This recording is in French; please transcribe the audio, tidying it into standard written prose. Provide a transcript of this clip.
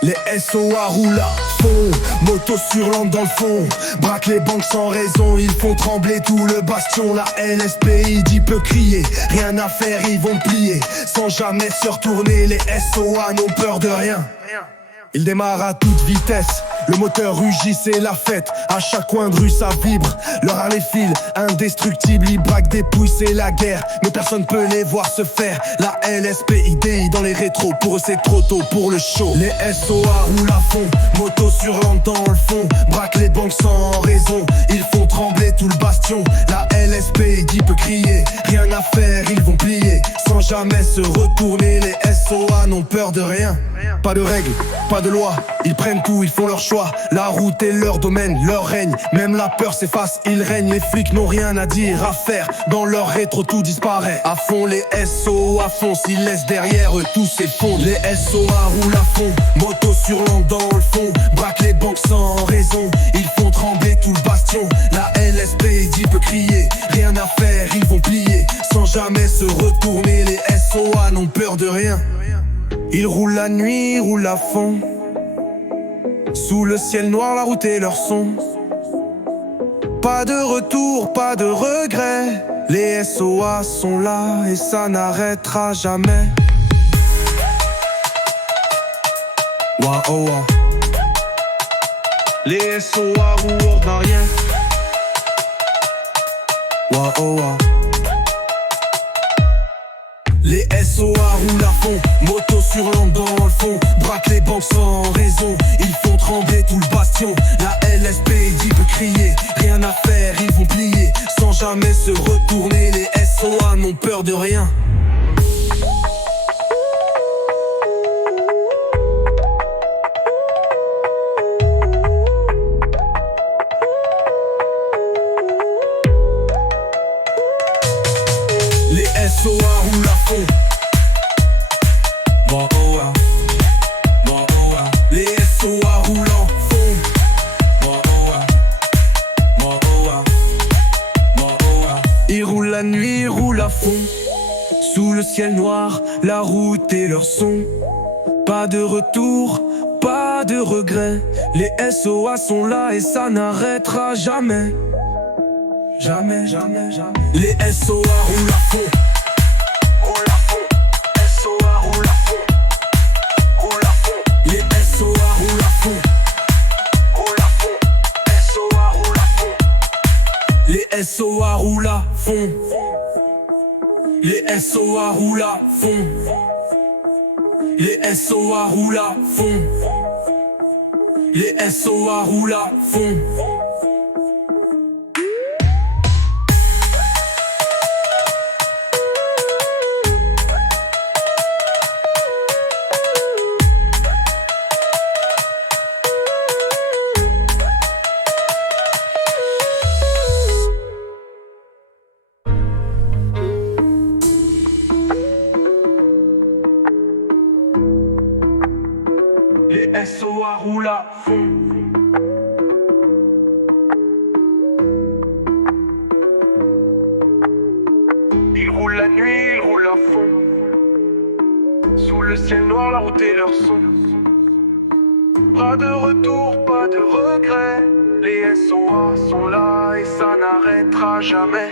Les SOA roulent à fond, moto sur l'ande dans le fond, braquent les banques sans raison, ils font trembler tout le bastion. La LSPID peut crier, rien à faire, ils vont plier, sans jamais se retourner. Les SOA n'ont peur de rien. Ils démarrent à toute vitesse, le moteur rugit, c'est la fête. À chaque coin de rue ça vibre, leur Harley file indestructible. Ils braquent des pouilles, c'est la guerre, mais personne peut les voir se faire. La LSPID dans les rétros, pour eux c'est trop tôt pour le show. Les SOA roulent à fond, moto sur l'ande dans le fond, braquent les banques sans raison, ils font trembler tout le bastion. La LSPID peut crier, rien à faire, ils vont plier, sans jamais se retourner. Les SOA n'ont peur de rien. Pas de règles, pas de loi, ils prennent tout, ils font leur choix. La route est leur domaine, leur règne, même la peur s'efface, ils règnent. Les flics n'ont rien à dire, à faire, dans leur rétro tout disparaît. À fond les SOA foncent, ils laissent derrière eux tout s'effondre. Les SOA roulent à fond, moto sur l'ande dans le fond, braquent les banques sans raison, ils font trembler tout le bastion. La LSPID peut crier, rien à faire, ils vont plier, sans jamais se retourner. Les SOA n'ont peur de rien. Ils roulent la nuit, ils roulent à fond, sous le ciel noir, la route est leur son. Pas de retour, pas de regret, les SOA sont là et ça n'arrêtera jamais. Wa oh wa. Les SOA roulent dans rien. Wa oh wa. Les SOA roulent à fond, moto sur l'ande dans le fond, braquent les banques sans raison, ils font trembler tout le bastion. La LSPID peut crier, rien à faire, ils vont plier, sans jamais se retourner. Les SOA n'ont peur de rien. Les SOA roulent à fond. Wa oh wa. Wa oh wa. Les SOA roulent en fond. Wa oh wa. Wa oh wa. Wa oh wa. Ils roulent la nuit, ils roulent à fond, sous le ciel noir, la route est leur son. Pas de retour, pas de regret, les SOA sont là et ça n'arrêtera jamais. Jamais, jamais, jamais. Les SOA roulent à fond. Roulent à fond. SOA roulent à fond. Roulent à fond. Les SOA roulent à fond. Roulent à fond. SOA roulent à fond. Les SOA roulent à fond. Les SOA roulent à fond. Les SOA roulent à fond. Les SOA roulent à fond. Les SOA roulent à fond. Ils roulent la nuit, ils roulent à fond, sous le ciel noir, la route est leur son. Pas de retour, pas de regret, les SOA sont là et ça n'arrêtera jamais.